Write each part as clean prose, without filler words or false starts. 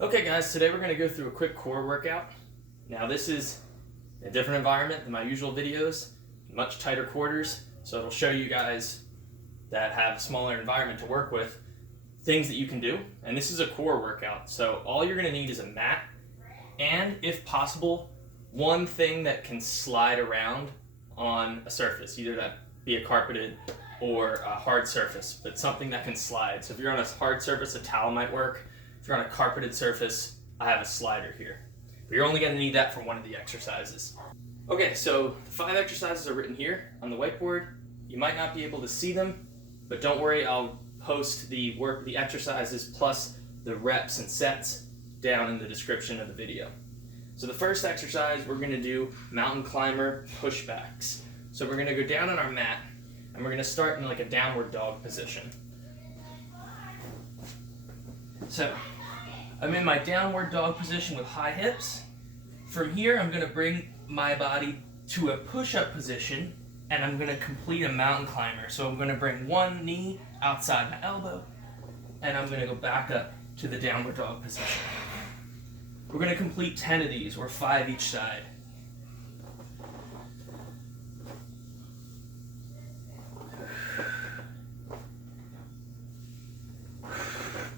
Okay guys, today we're going to go through a quick core workout. Now this is a different environment than my usual videos, much tighter quarters, so it'll show you guys that have a smaller environment to work with, things that you can do. And this is a core workout, so all you're going to need is a mat and, if possible, one thing that can slide around on a surface, either that be a carpeted or a hard surface, but something that can slide. So if you're on a hard surface, a towel might work. If you're on a carpeted surface, I have a slider here. But you're only going to need that for one of the exercises. Okay, so the 5 exercises are written here on the whiteboard. You might not be able to see them, but don't worry, I'll post the exercises plus the reps and sets down in the description of the video. So the first exercise, we're going to do mountain climber pushbacks. So we're going to go down on our mat, and we're going to start in like a downward dog position. So I'm in my downward dog position with high hips. From here, I'm going to bring my body to a push-up position, and I'm going to complete a mountain climber. So I'm going to bring one knee outside my elbow, and I'm going to go back up to the downward dog position. We're going to complete 10 of these, or 5 each side.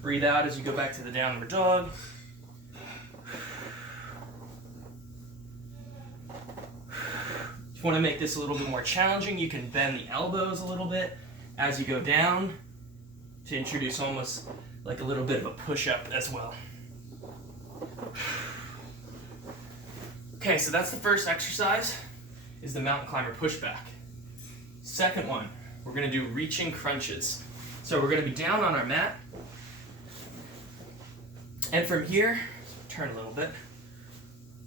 Breathe out as you go back to the downward dog. If you want to make this a little bit more challenging, you can bend the elbows a little bit as you go down to introduce almost like a little bit of a push-up as well. Okay, so that's the first exercise, is the mountain climber pushback. Second one, we're going to do reaching crunches. So we're going to be down on our mat. And from here, turn a little bit,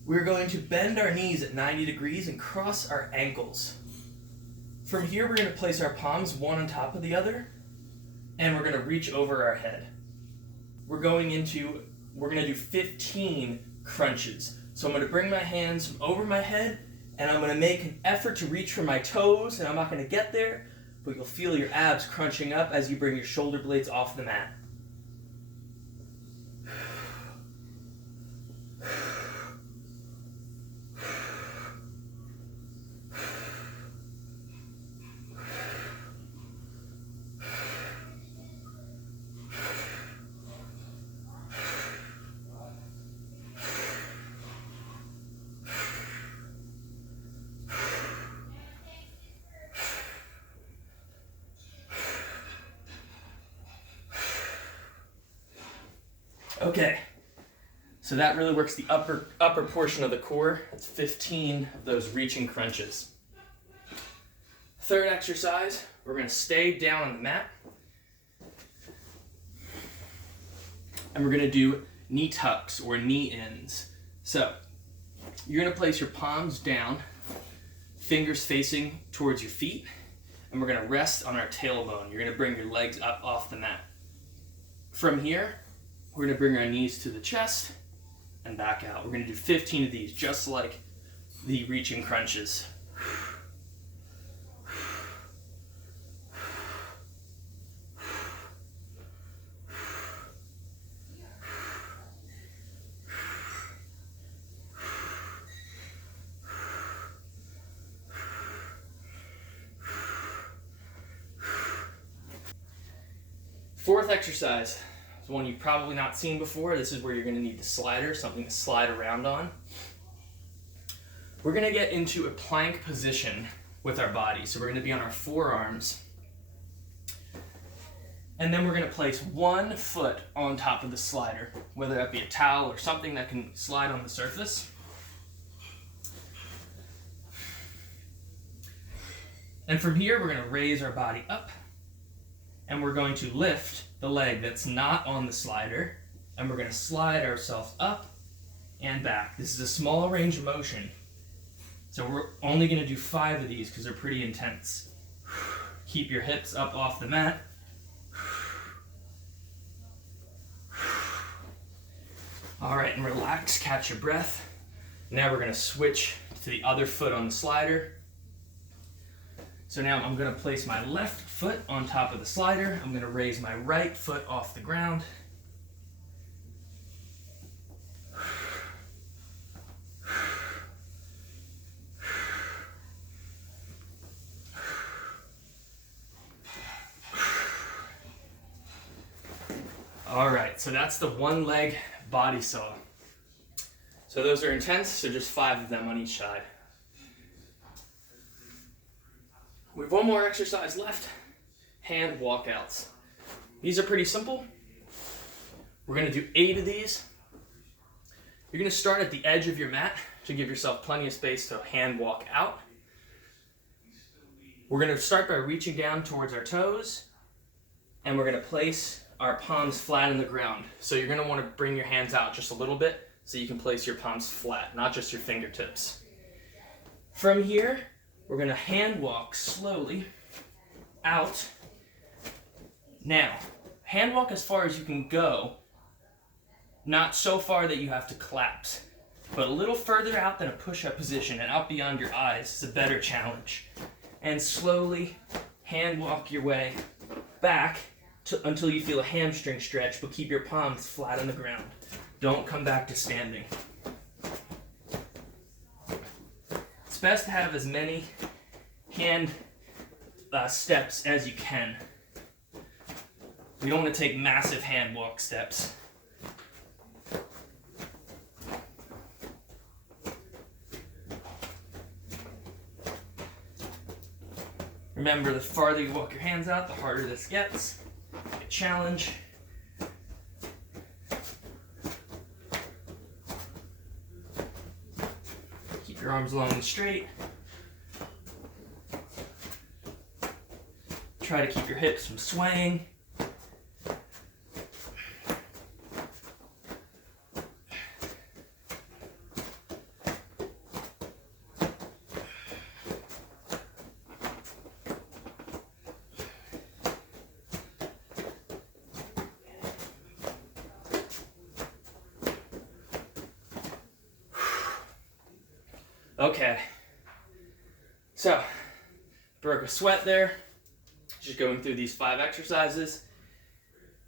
we're going to bend our knees at 90 degrees and cross our ankles. From here, we're going to place our palms one on top of the other, and we're going to reach over our head. We're going to do 15 crunches. So I'm going to bring my hands over my head, and I'm going to make an effort to reach for my toes, and I'm not going to get there, but you'll feel your abs crunching up as you bring your shoulder blades off the mat. Okay, so that really works the upper portion of the core. That's 15 of those reaching crunches. Third exercise, we're going to stay down on the mat, and we're going to do knee tucks or knee ins. So you're going to place your palms down, fingers facing towards your feet, and we're going to rest on our tailbone. You're going to bring your legs up off the mat. From here, we're going to bring our knees to the chest and back out. We're going to do 15 of these, just like the reaching crunches. Fourth exercise. One you've probably not seen before. This is where you're going to need the slider, something to slide around on. We're going to get into a plank position with our body. So we're going to be on our forearms. And then we're going to place one foot on top of the slider, whether that be a towel or something that can slide on the surface. And from here, we're going to raise our body up, and we're going to lift the leg that's not on the slider, and we're going to slide ourselves up and back. This is a small range of motion, so we're only going to do 5 of these because they're pretty intense. Keep your hips up off the mat. All right, and relax, catch your breath. Now we're going to switch to the other foot on the slider. So now I'm going to place my left foot on top of the slider. I'm going to raise my right foot off the ground. All right, so that's the one leg body saw. So those are intense, so just 5 of them on each side. We have one more exercise left, hand walkouts. These are pretty simple. We're gonna do 8 of these. You're gonna start at the edge of your mat to give yourself plenty of space to hand walk out. We're gonna start by reaching down towards our toes, and we're gonna place our palms flat on the ground. So you're gonna wanna bring your hands out just a little bit so you can place your palms flat, not just your fingertips. From here, we're gonna hand walk slowly out. Now, hand walk as far as you can go, not so far that you have to collapse, but a little further out than a push-up position and out beyond your eyes is a better challenge. And slowly hand walk your way back until you feel a hamstring stretch, but keep your palms flat on the ground. Don't come back to standing. It's best to have as many hand steps as you can. You don't want to take massive hand walk steps. Remember, the farther you walk your hands out, the harder this gets. A challenge. Keep your arms long and straight. Try to keep your hips from swaying. Okay, so broke a sweat there, just going through these 5 exercises.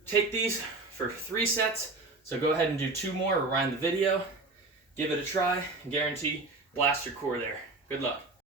Take these for 3 sets, so go ahead and do 2 more, rewind the video, give it a try, and guarantee blast your core there. Good luck.